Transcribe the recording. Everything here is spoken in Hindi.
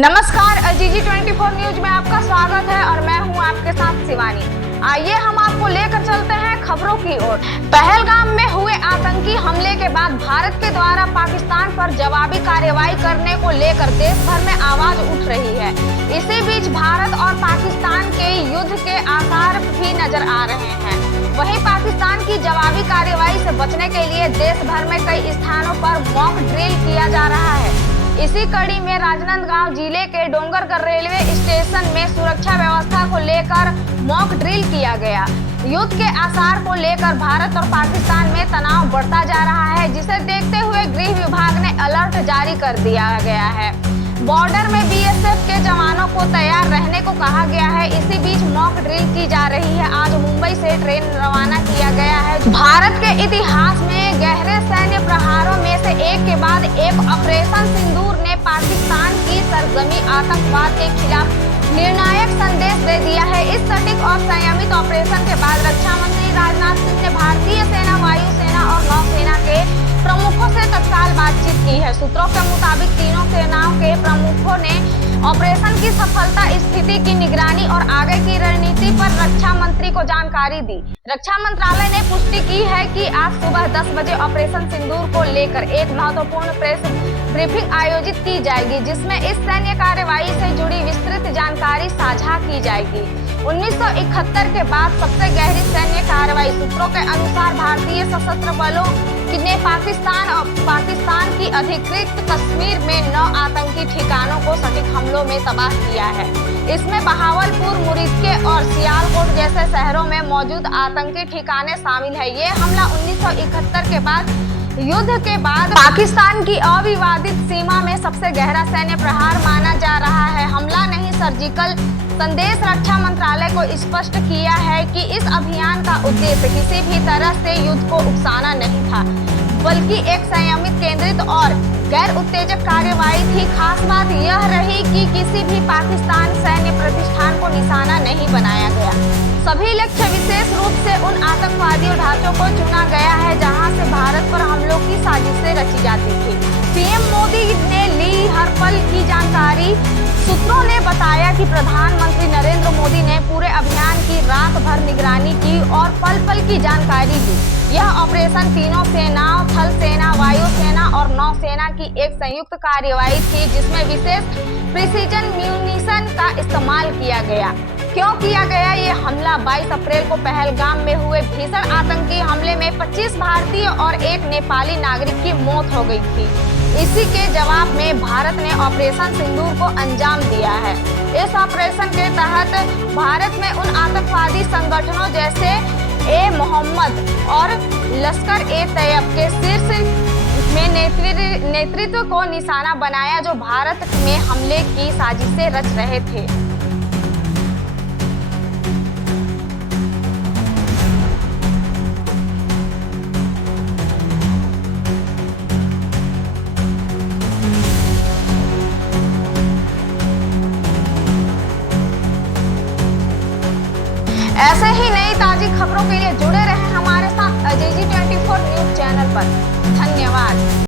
नमस्कार, अजीजी 24 न्यूज में आपका स्वागत है और मैं हूं आपके साथ शिवानी। आइए हम आपको लेकर चलते हैं खबरों की ओर। पहलगाम में हुए आतंकी हमले के बाद भारत के द्वारा पाकिस्तान पर जवाबी कार्रवाई करने को लेकर देश भर में आवाज उठ रही है। इसी बीच भारत और पाकिस्तान के युद्ध के आसार भी नजर आ रहे हैं। वहीं पाकिस्तान की जवाबी कार्रवाई से बचने के लिए देश भर में कई स्थानों पर मॉक ड्रिल किया जा रहा है। इसी कड़ी में राजनांदगांव जिले के डोंगरगढ़ रेलवे स्टेशन में सुरक्षा व्यवस्था को लेकर मॉक ड्रिल किया गया। युद्ध के आसार को लेकर भारत और पाकिस्तान में तनाव बढ़ता जा रहा है, जिसे देखते हुए गृह विभाग ने अलर्ट जारी कर दिया गया है। बॉर्डर में बीएसएफ के जवानों को तैयार रहने को कहा गया है। इसी बीच मॉक ड्रिल की जा रही है। आज मुंबई से ट्रेन रवाना किया गया है। भारत के इतिहास में गहरे सैन्य प्रहारों में से एक के बाद एक ऑपरेशन सिंदूर ने पाकिस्तान की सरजमी आतंकवाद के खिलाफ निर्णायक संदेश दे दिया है। इस सटीक और संयमित ऑपरेशन के बाद रक्षा मंत्री राजनाथ सिंह ने भारतीय सेना, वायुसेना और नौसेना के प्रमुखों से तत्काल बातचीत की है। सूत्रों के मुताबिक तीनों सेनाओं के प्रमुखों ने ऑपरेशन की सफलता, स्थिति की निगरानी और आगे की रणनीति पर रक्षा मंत्री को जानकारी दी। रक्षा मंत्रालय ने पुष्टि की है कि आज सुबह 10 बजे ऑपरेशन सिंदूर को लेकर एक महत्वपूर्ण प्रेस ब्रीफिंग आयोजित की जाएगी, जिसमें इस सैन्य कार्रवाई से जुड़ी विस्तृत जानकारी साझा की जाएगी। 1971 के बाद सबसे गहरी सैन्य कार्रवाई। सूत्रों के अनुसार भारतीय सशस्त्र बलों ने पाकिस्तान की अधिकृत कश्मीर में 9 आतंकी ठिकानों को सटीक हमलों में तबाह किया है। इसमें बहावलपुर, मुरीदके और सियालकोट जैसे शहरों में मौजूद आतंकी ठिकाने शामिल है। ये हमला 1971 के बाद युद्ध के बाद पाकिस्तान की अविवादित सीमा में सबसे गहरा सैन्य प्रहार माना जा रहा है। हमला नहीं, सर्जिकल संदेश। रक्षा मंत्रालय को स्पष्ट किया है कि इस अभियान का उद्देश्य किसी भी तरह से युद्ध को उकसाना नहीं था, बल्कि एक संयमित, केंद्रित और गैर उत्तेजक कार्रवाई थी। खास बात यह रही कि किसी भी पाकिस्तान सैन्य प्रतिष्ठान को निशाना नहीं बनाया गया। सभी लक्ष्य विशेष रूप से उन आतंकवादी ढांचों को चुना गया है जहां से भारत पर हमलों की साजिशें रची जाती थी। पीएम मोदी ने ली हर पल की जानकारी। सूत्रों ने बताया कि प्रधानमंत्री नरेंद्र मोदी ने पूरे अभियान की रात भर निगरानी की और पल पल की जानकारी ली। यह ऑपरेशन तीनों सेनाओं, थल सेना, वायुसेना और नौसेना की एक संयुक्त कार्रवाई थी, जिसमें विशेष प्रिसीजन म्यूनिशन का इस्तेमाल किया गया। क्यों किया गया ये हमला? 22 अप्रैल को पहलगाम में हुए भीषण आतंकी हमले में 25 भारतीय और एक नेपाली नागरिक की मौत हो गई थी। इसी के जवाब में भारत ने ऑपरेशन सिंदूर को अंजाम दिया है। इस ऑपरेशन के तहत भारत में उन आतंकवादी संगठनों जैसे मोहम्मद और लश्कर-ए-तैयब के शीर्ष में नेतृत्व को निशाना बनाया, जो भारत में हमले की साजिशें रच रहे थे। ऐसे ही नई ताजी खबरों के लिए जुड़े रहें हमारे साथ अजीजी 24 न्यूज चैनल पर। धन्यवाद।